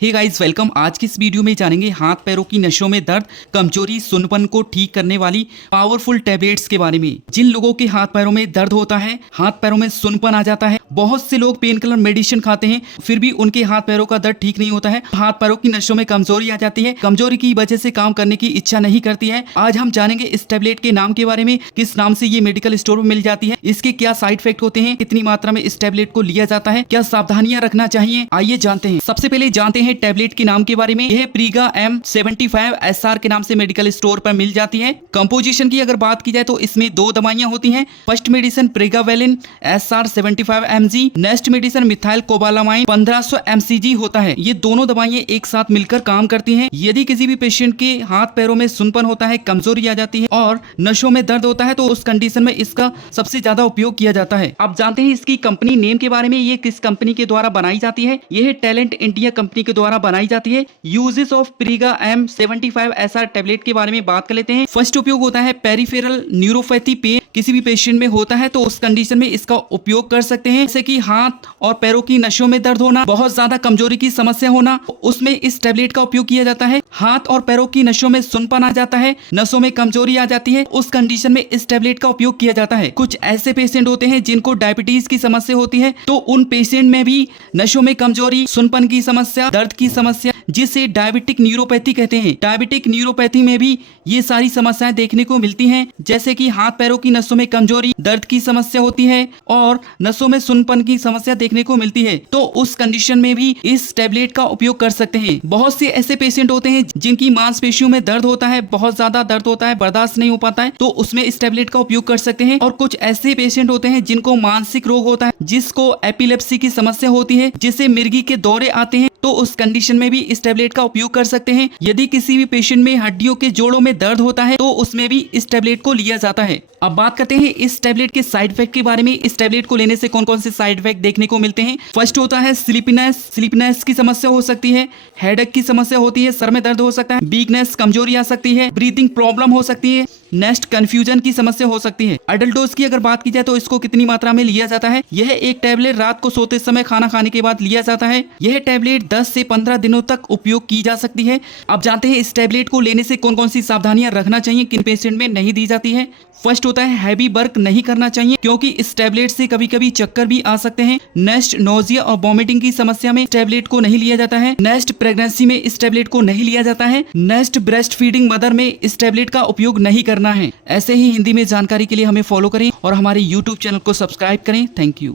Hey guys welcome. आज की इस वीडियो में जानेंगे हाथ पैरों की नसों में दर्द, कमजोरी, सुन्नपन को ठीक करने वाली पावरफुल टैबलेट्स के बारे में। जिन लोगों के हाथ पैरों में दर्द होता है, हाथ पैरों में सुन्नपन आ जाता है, बहुत से लोग पेन किलर मेडिसिन खाते हैं फिर भी उनके हाथ पैरों का दर्द ठीक नहीं होता है। हाथ पैरों की नसों में कमजोरी आ जाती है, कमजोरी की वजह से काम करने की इच्छा नहीं करती है। आज हम जानेंगे इस टैबलेट के नाम के बारे में, किस नाम से ये मेडिकल स्टोर में मिल जाती है, इसके क्या साइड इफेक्ट होते हैं, कितनी मात्रा में इस टैबलेट को लिया जाता है, क्या सावधानियां रखना चाहिए, आइए जानते हैं। सबसे पहले जानते हैं टैबलेट के नाम के बारे में। यह प्रीगा M75 SR के नाम से मेडिकल स्टोर पर मिल जाती है। कंपोजिशन की अगर बात की जाए तो इसमें दो दवाइयां होती हैं। First medicine pregabalin SR 75 mg, next medicine methylcobalamin 1500 mcg होता है। ये दोनों दवाइयां एक साथ मिलकर काम करती हैं। यदि किसी भी पेशेंट के हाथ पैरों में सुन्नपन होता है, कमजोरी आ जाती है और नसों में दर्द होता है तो उस कंडीशन में इसका सबसे ज्यादा उपयोग किया जाता है। आप जानते हैं इसकी कंपनी नेम के बारे में, ये किस कंपनी के द्वारा बनाई जाती है। यह टैलेंट इंडिया कंपनी के द्वारा बनाई जाती है। Uses of Prega M75 SR tablet के बारे में बात कर लेते हैं। फर्स्ट उपयोग होता है पेरिफेरल न्यूरोपैथी पेन, किसी भी पेशेंट में होता है तो उस कंडीशन में इसका उपयोग कर सकते हैं। जैसे कि हाथ और पैरों की नसों में दर्द होना, बहुत ज्यादा कमजोरी की समस्या होना, उसमें इस टैबलेट का उपयोग किया जाता है। हाथ और पैरों की नसों में सुन्नपन आ जाता है, नसों में कमजोरी आ जाती है, उस कंडीशन में इस टैबलेट का उपयोग किया जाता है। कुछ ऐसे पेशेंट होते हैं जिनको डायबिटीज की समस्या होती है तो उन पेशेंट में भी नसों में कमजोरी, सुन्नपन की समस्या, दर्द की समस्या, जिसे डायबिटिक न्यूरोपैथी कहते हैं। डायबिटिक न्यूरोपैथी में भी ये सारी समस्याएं देखने को मिलती हैं, जैसे कि हाथ पैरों की नसों में कमजोरी, दर्द की समस्या होती है और नसों में सुन्नपन की समस्या देखने को मिलती है। तो उस कंडीशन में भी इस टैबलेट का उपयोग कर सकते हैं। बहुत से ऐसे पेशेंट होते हैं जिनकी मांसपेशियों में दर्द होता है, बहुत ज्यादा दर्द होता है, बर्दाश्त नहीं हो पाता है, तो उसमें इस टैबलेट का उपयोग कर सकते हैं। और कुछ ऐसे पेशेंट होते हैं जिनको मानसिक रोग होता है, जिसको एपिलेप्सी की समस्या होती है, जिससे मिर्गी के दौरे आते हैं, तो उस कंडीशन में भी इस टैबलेट का उपयोग कर सकते हैं। यदि किसी भी पेशेंट में हड्डियों के जोड़ों में दर्द होता है तो उसमें भी इस टैबलेट को लिया जाता है। अब बात करते हैं इस टैबलेट के साइड इफेक्ट के बारे में। इस टैबलेट को लेने से कौन कौन से साइड इफेक्ट देखने को मिलते हैं। फर्स्ट होता है स्लीपनेस की समस्या हो सकती है, हेडेक की समस्या होती है, सर में दर्द हो सकता है, वीकनेस, कमजोरी आ सकती है, ब्रीथिंग प्रॉब्लम हो सकती है, नेक्स्ट कंफ्यूजन की समस्या हो सकती है। अडल्ट डोज की अगर बात की जाए तो इसको कितनी मात्रा में लिया जाता है। यह एक टैबलेट रात को सोते समय खाना खाने के बाद लिया जाता है। यह टैबलेट 10 से 15 दिनों तक उपयोग की जा सकती है। अब जानते हैं इस टैबलेट को लेने से कौन कौन सी सावधानियां रखना चाहिए, किन पेशेंट में नहीं दी जाती है। फर्स्ट होता है हैवी वर्क नहीं करना चाहिए, क्योंकि इस टैबलेट से कभी कभी चक्कर भी आ सकते हैं। नेक्स्ट नोजिया और वॉमिटिंग की समस्या में टैबलेट को नहीं लिया जाता है। नेक्स्ट प्रेगनेंसी में इस टैबलेट को नहीं लिया जाता है। नेक्स्ट ब्रेस्ट फीडिंग मदर में इस टैबलेट का उपयोग नहीं करना है। ऐसे ही हिंदी में जानकारी के लिए हमें फॉलो करें और हमारे YouTube चैनल को सब्सक्राइब करें। Thank you.